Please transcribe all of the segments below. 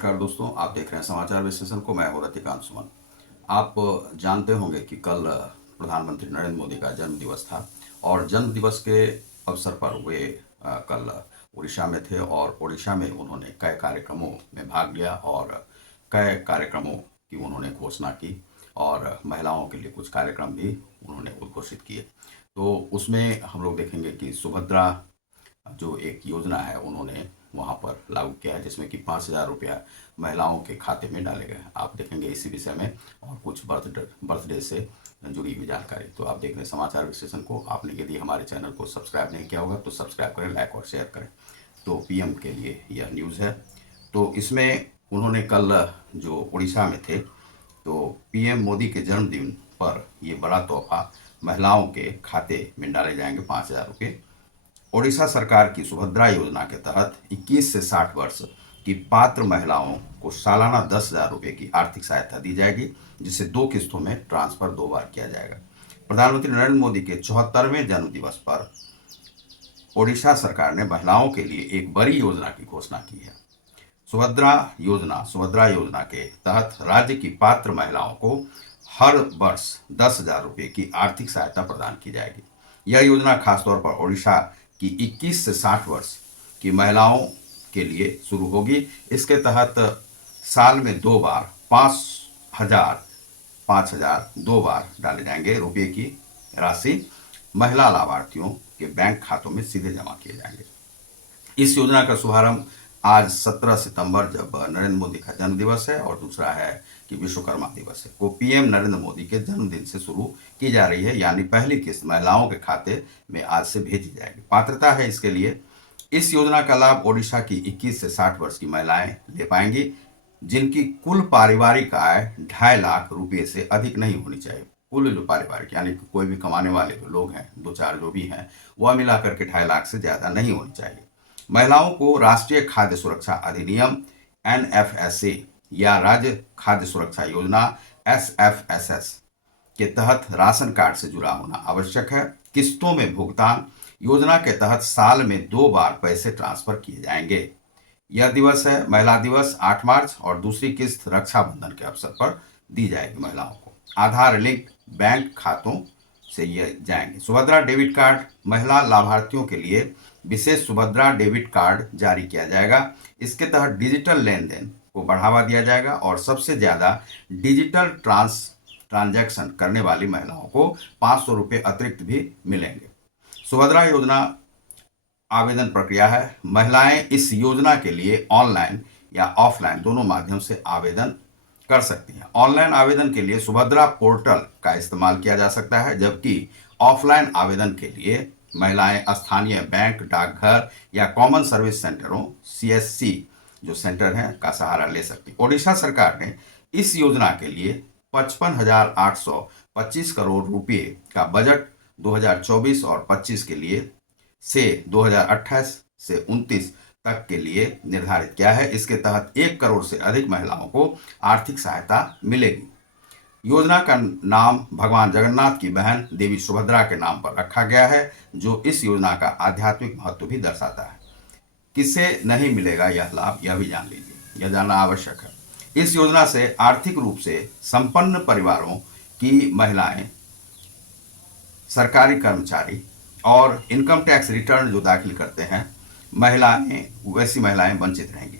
नमस्कार दोस्तों, आप देख रहे हैं समाचार विश्लेषण को। मैं हूं रतिकांत सुमन। आप जानते होंगे कि कल प्रधानमंत्री नरेंद्र मोदी का जन्म दिवस था और जन्म दिवस के अवसर पर वे कल उड़ीसा में थे और उड़ीसा में उन्होंने कई कार्यक्रमों में भाग लिया और कई कार्यक्रमों की उन्होंने घोषणा की और महिलाओं के लिए कुछ कार्यक्रम भी उन्होंने उद्घोषित किए। तो उसमें हम लोग देखेंगे कि सुभद्रा जो एक योजना है उन्होंने वहाँ पर लागू किया है, जिसमें कि 5,000 रुपया महिलाओं के खाते में डाले गए। आप देखेंगे इसी विषय में और कुछ बर्थडे से जुड़ी हुई जानकारी। तो आप देख रहे हैं समाचार विश्लेषण को। आपने यदि हमारे चैनल को सब्सक्राइब नहीं किया होगा तो सब्सक्राइब करें, लाइक और शेयर करें। तो पीएम के लिए यह न्यूज़ है। तो इसमें उन्होंने कल जो उड़ीसा में थे तो पीएम मोदी के जन्मदिन पर ये बड़ा तोहफा महिलाओं के खाते में डाले जाएंगे 5,000 रुपये। ओडिशा सरकार की सुभद्रा योजना के तहत 21 से 60 वर्ष की पात्र महिलाओं को सालाना 10,000 रुपये की आर्थिक सहायता दी जाएगी, जिसे 2 किस्तों में ट्रांसफर 2 बार किया जाएगा। प्रधानमंत्री नरेंद्र मोदी के 74वें जन्म दिवस पर ओडिशा सरकार ने महिलाओं के लिए एक बड़ी योजना की घोषणा की है। सुभद्रा योजना के तहत राज्य की पात्र महिलाओं को हर वर्ष 10,000 रुपये की आर्थिक सहायता प्रदान की जाएगी। यह योजना खासतौर पर ओडिशा कि 21 से 60 वर्ष की महिलाओं के लिए शुरू होगी। इसके तहत साल में 2 बार 5,000 2 बार डाले जाएंगे रुपये की राशि महिला लाभार्थियों के बैंक खातों में सीधे जमा किए जाएंगे। इस योजना का शुभारंभ आज 17 सितंबर जब नरेंद्र मोदी का जन्म दिवस है और दूसरा है कि विश्वकर्मा दिवस है, को पीएम नरेंद्र मोदी के जन्मदिन से शुरू की जा रही है, यानी पहली किस्त महिलाओं के खाते में आज से भेजी जाएगी। पात्रता है इसके लिए, इस योजना का लाभ ओडिशा की 21 से 60 वर्ष की महिलाएं ले पाएंगी जिनकी कुल पारिवारिक आय 2.5 लाख रुपए से अधिक नहीं होनी चाहिए। कुल जो पारिवारिक यानी कि कोई भी कमाने वाले जो लोग हैं, 2-4 जो भी हैं, वह मिलाकर के 2.5 लाख से ज्यादा नहीं होनी चाहिए। महिलाओं को राष्ट्रीय खाद्य सुरक्षा अधिनियम NFSA या राज्य खाद्य सुरक्षा योजना SFSS के तहत राशन कार्ड से जुड़ा होना आवश्यक है। किस्तों में भुगतान योजना के तहत साल में 2 बार पैसे ट्रांसफर किए जाएंगे। यह दिवस है महिला दिवस 8 मार्च और दूसरी किस्त रक्षाबंधन के अवसर पर दी जाएगी। महिलाओं को आधार लिंक बैंक खातों से ये जाएंगे। सुभद्रा डेबिट कार्ड महिला लाभार्थियों के लिए विशेष सुभद्रा डेबिट कार्ड जारी किया जाएगा। इसके तहत डिजिटल लेन देन को बढ़ावा दिया जाएगा और सबसे ज्यादा डिजिटल ट्रांजैक्शन करने वाली महिलाओं को 500 रुपये अतिरिक्त भी मिलेंगे। सुभद्रा योजना आवेदन प्रक्रिया है। महिलाएं इस योजना के लिए ऑनलाइन या ऑफलाइन दोनों माध्यम से आवेदन कर सकती हैं। ऑनलाइन आवेदन के लिए सुभद्रा पोर्टल का इस्तेमाल किया जा सकता है, जबकि ऑफलाइन आवेदन के लिए महिलाएं स्थानीय बैंक, डाकघर या कॉमन सर्विस सेंटरों CSC जो सेंटर हैं का सहारा ले सकती। ओडिशा सरकार ने इस योजना के लिए 55,825 करोड़ रुपए का बजट 2024 और 25 के लिए से 2028 से 29 तक के लिए निर्धारित किया है। इसके तहत 1 करोड़ से अधिक महिलाओं को आर्थिक सहायता मिलेगी। योजना का नाम भगवान जगन्नाथ की बहन देवी सुभद्रा के नाम पर रखा गया है, जो इस योजना का आध्यात्मिक महत्व भी दर्शाता है। किसे नहीं मिलेगा यह लाभ, यह भी जान लीजिए, यह जानना आवश्यक है। इस योजना से आर्थिक रूप से संपन्न परिवारों की महिलाएं, सरकारी कर्मचारी और इनकम टैक्स रिटर्न जो दाखिल करते हैं वैसी महिलाएं वंचित रहेंगी।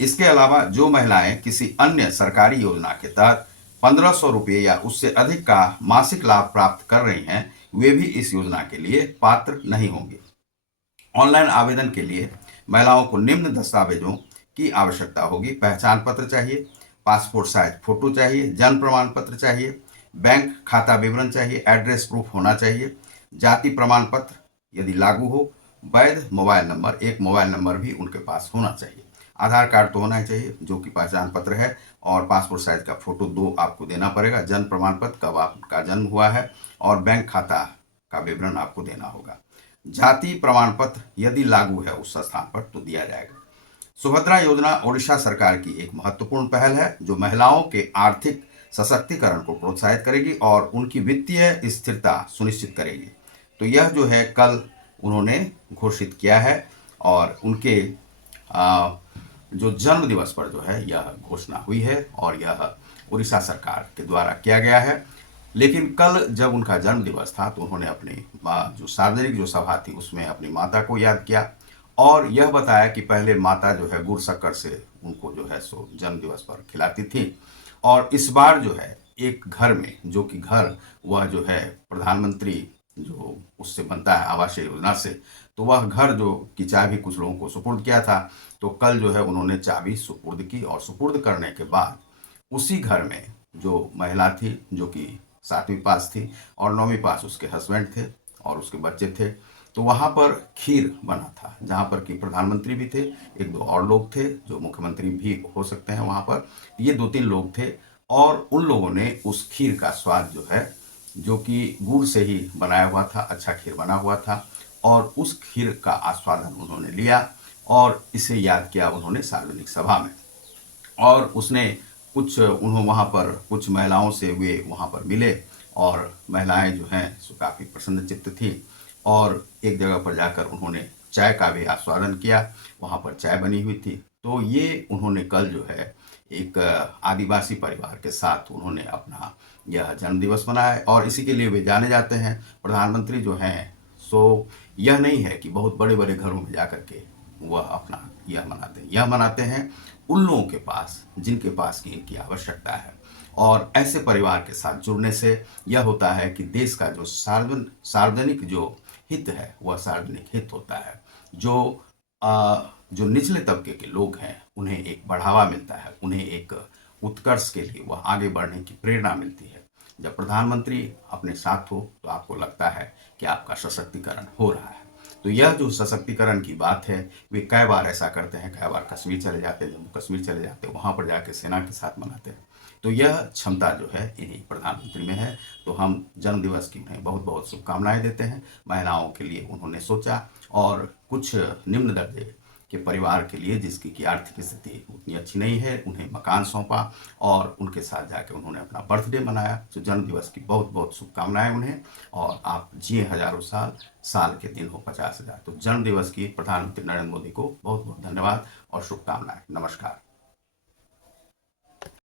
इसके अलावा जो महिलाएं किसी अन्य सरकारी योजना के तहत 1,500 रुपये या उससे अधिक का मासिक लाभ प्राप्त कर रही हैं, वे भी इस योजना के लिए पात्र नहीं होंगे। ऑनलाइन आवेदन के लिए महिलाओं को निम्न दस्तावेजों की आवश्यकता होगी। पहचान पत्र चाहिए, पासपोर्ट साइज फोटो चाहिए, जन्म प्रमाण पत्र चाहिए, बैंक खाता विवरण चाहिए, एड्रेस प्रूफ होना चाहिए, जाति प्रमाण पत्र यदि लागू हो, वैध मोबाइल नंबर, एक मोबाइल नंबर भी उनके पास होना चाहिए। आधार कार्ड तो होना ही चाहिए जो कि पहचान पत्र है, और पासपोर्ट साइज का फोटो 2 आपको देना पड़ेगा। जन्म प्रमाण पत्र, कब आपका जन्म हुआ है, और बैंक खाता का विवरण आपको देना होगा। जाति प्रमाण पत्र यदि लागू है उस स्थान पर तो दिया जाएगा। सुभद्रा योजना ओडिशा सरकार की एक महत्वपूर्ण पहल है जो महिलाओं के आर्थिक सशक्तिकरण को प्रोत्साहित करेगी और उनकी वित्तीय स्थिरता सुनिश्चित करेगी। तो यह जो है कल उन्होंने घोषित किया है और उनके जो जन्म दिवस पर जो है यह घोषणा हुई है और यह उड़ीसा सरकार के द्वारा किया गया है। लेकिन कल जब उनका जन्म दिवस था तो उन्होंने अपनी जो सार्वजनिक जो सभा थी उसमें अपनी माता को याद किया और यह बताया कि पहले माता जो है गुड़ शक्कर से उनको जो है सो जन्म दिवस पर खिलाती थी और इस बार जो है एक घर में, जो कि घर वह जो है प्रधानमंत्री जो उससे बनता है आवासीय योजना से, तो वह घर जो की चाबी कुछ लोगों को सुपुर्द किया था। तो कल जो है उन्होंने चाबी सुपुर्द की और सुपुर्द करने के बाद उसी घर में जो महिला थी जो कि 7वीं पास थी और 9वीं पास उसके हस्बैंड थे और उसके बच्चे थे, तो वहाँ पर खीर बना था जहाँ पर कि प्रधानमंत्री भी थे, एक दो और लोग थे जो मुख्यमंत्री भी हो सकते हैं वहाँ पर, ये 2-3 लोग थे और उन लोगों ने उस खीर का स्वाद जो है, जो कि गुड़ से ही बनाया हुआ था, अच्छा खीर बना हुआ था और उस खीर का आस्वादन उन्होंने लिया और इसे याद किया उन्होंने सार्वजनिक सभा में। और उसने उन्होंने वहाँ पर कुछ महिलाओं से वे वहाँ पर मिले और महिलाएं जो हैं सो काफ़ी प्रसन्नचित्त थी और एक जगह पर जाकर उन्होंने चाय का भी आस्वादन किया, वहाँ पर चाय बनी हुई थी। तो ये उन्होंने कल जो है एक आदिवासी परिवार के साथ उन्होंने अपना यह जन्मदिवस मनाया और इसी के लिए वे जाने जाते हैं। प्रधानमंत्री जो हैं सो यह नहीं है कि बहुत बड़े बड़े घरों में जा कर के वह अपना यह मनाते हैं उन लोगों के पास जिनके पास की इनकी आवश्यकता है। और ऐसे परिवार के साथ जुड़ने से यह होता है कि देश का जो सार्वजनिक जो हित है वह सार्वजनिक हित होता है। जो निचले तबके के लोग हैं उन्हें एक बढ़ावा मिलता है, उन्हें एक उत्कर्ष के लिए वह आगे बढ़ने की प्रेरणा मिलती है। जब प्रधानमंत्री अपने साथ हो तो आपको लगता है कि आपका सशक्तिकरण हो रहा है। तो यह जो सशक्तिकरण की बात है, वे कई बार ऐसा करते हैं, कई बार कश्मीर चले जाते हैं, जम्मू कश्मीर चले जाते हैं, वहाँ पर जाके सेना के साथ मनाते हैं। तो यह क्षमता जो है इन्हीं प्रधानमंत्री में है। तो हम जन्मदिवस की उन्हें बहुत बहुत शुभकामनाएं देते हैं। महिलाओं के लिए उन्होंने सोचा और कुछ निम्न दर्जे के परिवार के लिए जिसकी की आर्थिक स्थिति उतनी अच्छी नहीं है, उन्हें मकान सौंपा और उनके साथ जाके उन्होंने अपना बर्थडे मनाया। तो जन्मदिवस की बहुत बहुत शुभकामनाएं उन्हें और आप जिए हजारों साल, साल के दिन हो 50,000। तो जन्मदिवस की प्रधानमंत्री नरेंद्र मोदी को बहुत बहुत धन्यवाद और शुभकामनाएं। नमस्कार।